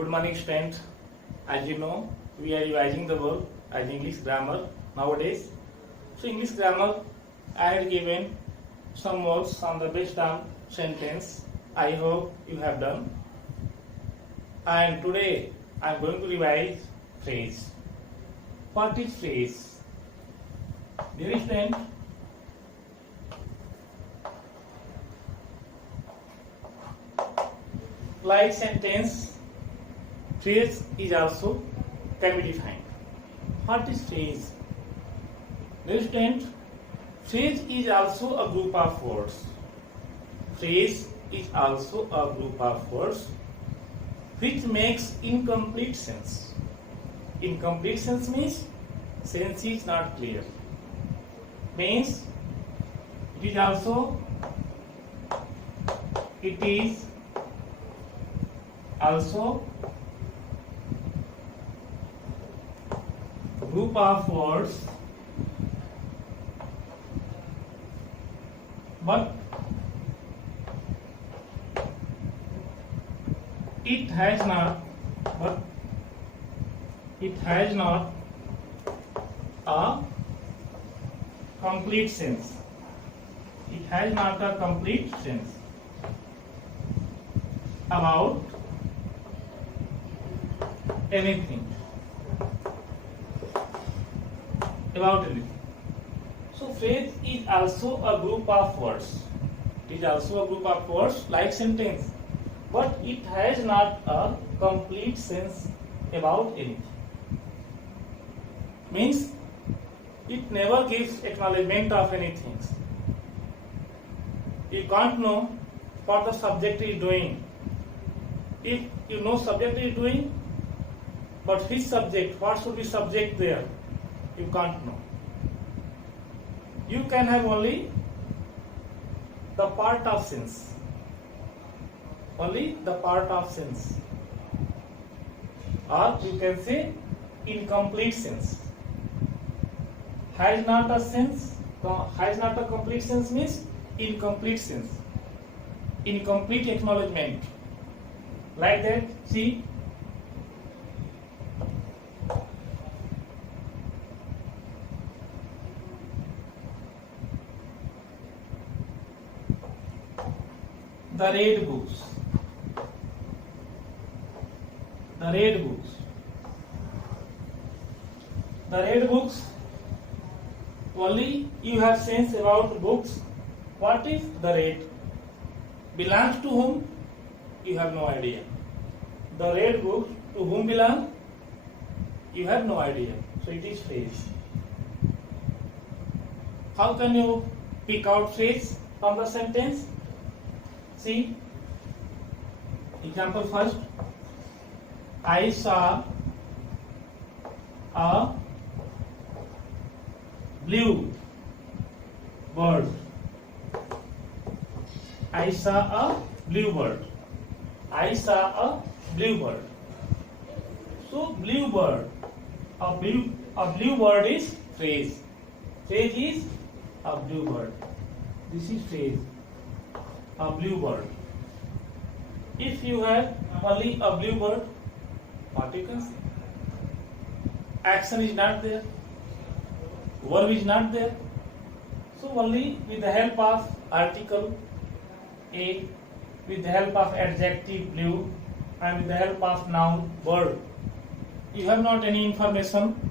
Good morning, students. As you know, we are revising the work as English grammar nowadays. So, English grammar, I had given some words on the based on sentence. I hope you have done. And today, I am going to revise phrase. What is phrase? Dear student, like sentence, phrase is also can be defined. What is phrase? Dear student, phrase is also a group of words. Phrase is also a group of words which makes incomplete sense. Incomplete sense means sense is not clear. Means it is also group of words, but it has not a complete sense. It has not a complete sense about anything. So phrase is also a group of words. It is also a group of words like sentence, but it has not a complete sense about anything. Means it never gives acknowledgement of anything. You can't know what the subject is doing. If you know subject is doing, but which subject, what should be subject there, you can't know. You can have only the part of sense. Only the part of sense. Or you can say incomplete sense. Has not a sense, has not a complete sense means incomplete sense. Incomplete acknowledgement. Like that, see. The red books. The red books. The red books. Only you have sense about books. What is the red? Belongs to whom? You have no idea. The red books to whom belong? You have no idea. So it is phrase. How can you pick out phrase from the sentence? See, example first. I saw a blue bird. I saw a blue bird. I saw a blue bird. So blue bird. A blue bird is phrase. Phrase is a blue bird. This is phrase. A blue bird. If you have only a blue bird, what you can say? Action is not there. Verb is not there. So only with the help of article A, with the help of adjective blue, and with the help of noun bird, you have not any information,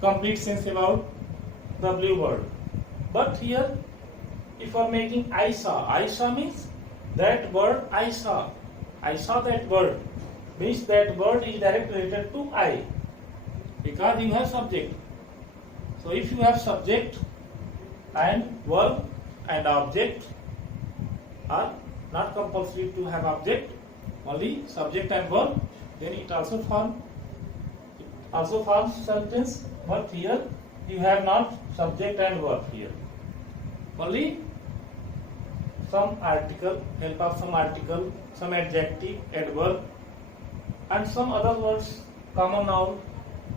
complete sense about the blue bird. But here, if you are making I saw means that bird I saw. I saw that bird. Means that bird is directly related to I. Because you have subject. So if you have subject and verb and object are not compulsory to have object, only subject and verb, then it also forms sentence, but here you have not subject and verb here. Only some article, help of some article, some adjective, adverb, and some other words, common noun,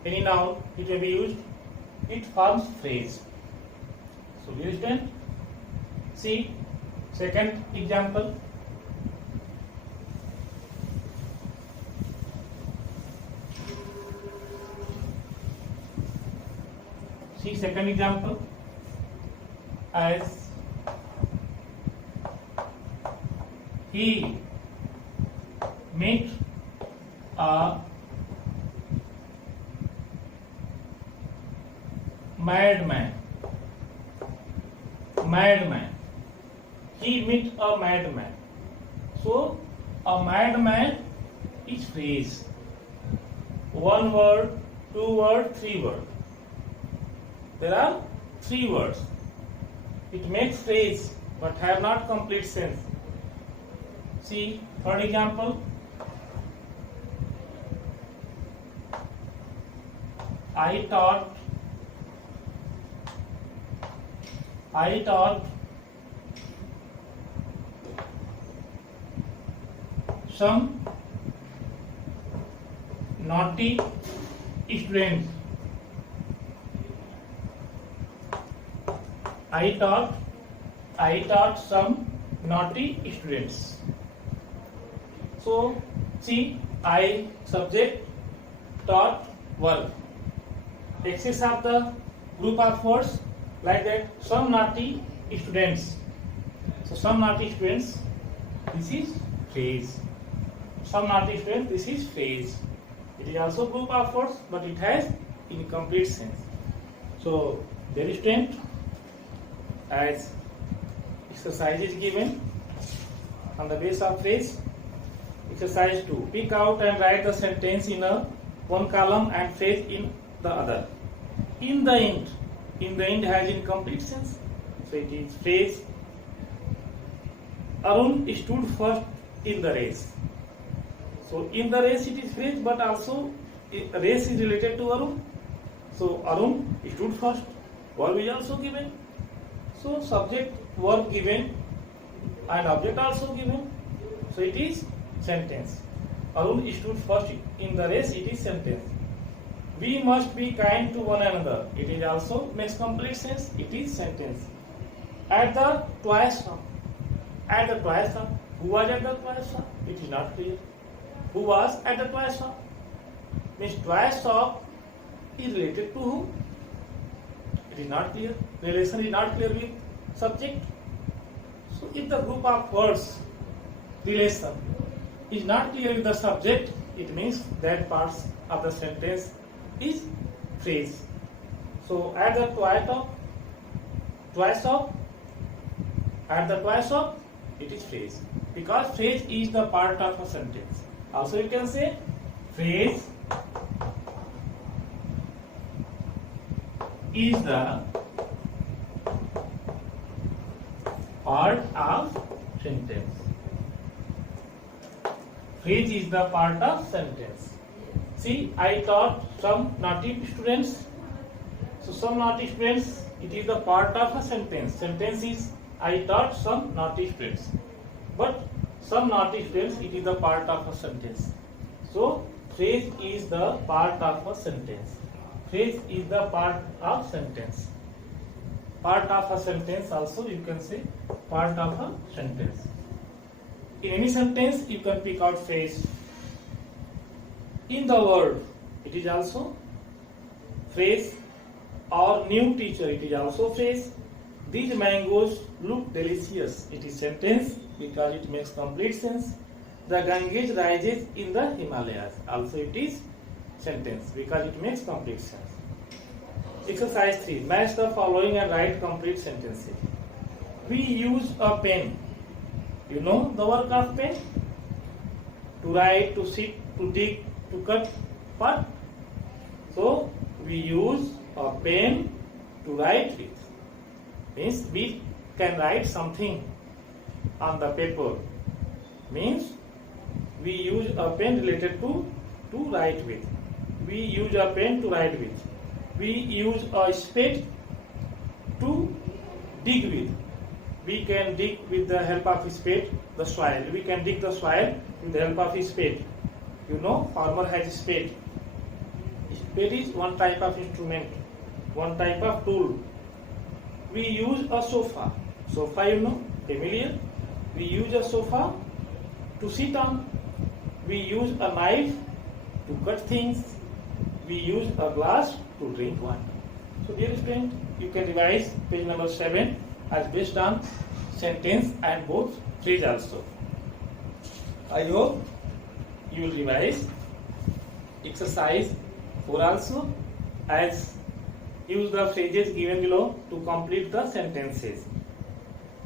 any noun, it may be used. It forms phrase. So, do you understand? See, second example. see second example as he met a madman. He met a madman. So a madman is phrase. One word, two word, three word. There are three words. It makes phrase but have not complete sense. See third example. I taught some naughty students. I taught some naughty students. So see, I subject, taught, verb. Excess of the group of words like that. Some naughty students. So some naughty students. This is phrase. Some naughty students. This is phrase. It is also group of words, but it has incomplete sense. So there is student as exercise is given on the base of phrase. Exercise 2. Pick out and write the sentence in a one column and phrase in the other. In the end has incomplete sense. So it is phrase. Arun stood first in the race. So in the race it is phrase, but also race is related to Arun. So Arun stood first. Verb is also given. So subject, verb given and object also given. So it is sentence. Arun stood first in the race. It is sentence. We must be kind to one another. It is also makes complete sense. It is sentence. At the toy shop. At the toy shop. Who was at the toy shop? It is not clear. Who was at the toy shop? Means toy shop is related to who? It is not clear. Relation is not clear with subject. So if the group of words relation is not clear with the subject, it means that parts of the sentence is phrase. So at the toy shop, at the toy shop, it is phrase, because phrase is the part of a sentence. Also you can say phrase is the part of sentence. Phrase is the part of sentence. See, I taught some naughty students. So some naughty students, it is the part of a sentence. Sentence is I taught some naughty students. But some naughty students, it is the part of a sentence. So phrase is the part of a sentence. Phrase is the part of sentence. Part of a sentence also you can say part of a sentence. In any sentence you can pick out phrase. In the world, it is also phrase. Our new teacher, it is also phrase. These mangoes look delicious. It is sentence because it makes complete sense. The Ganges rises in the Himalayas. Also it is sentence because it makes complete sense. Exercise 3. Match the following and write complete sentences. We use a pen. You know the work of pen? To write, to sit, to dig, to cut, what? So we use a pen to write with. Means we can write something on the paper. Means we use a pen related to write with. We use a pen to write with. We use a spade to dig with. We can dig with the help of a spade the soil. We can dig the soil with the help of a spade. You know, farmer has a spade. Spade is one type of instrument, one type of tool. We use a sofa. Sofa, you know, familiar? We use a sofa to sit on. We use a knife to cut things. We use a glass to drink water. So dear student, you can revise page number 7 as based on sentence and both phrase also. I hope you will revise exercise 4 also, as use the phrases given below to complete the sentences,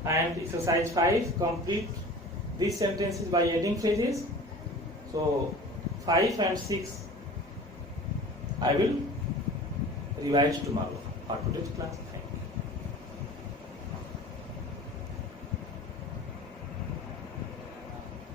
and exercise 5 complete these sentences by adding phrases. So 5 and 6 I will revise tomorrow for today's class.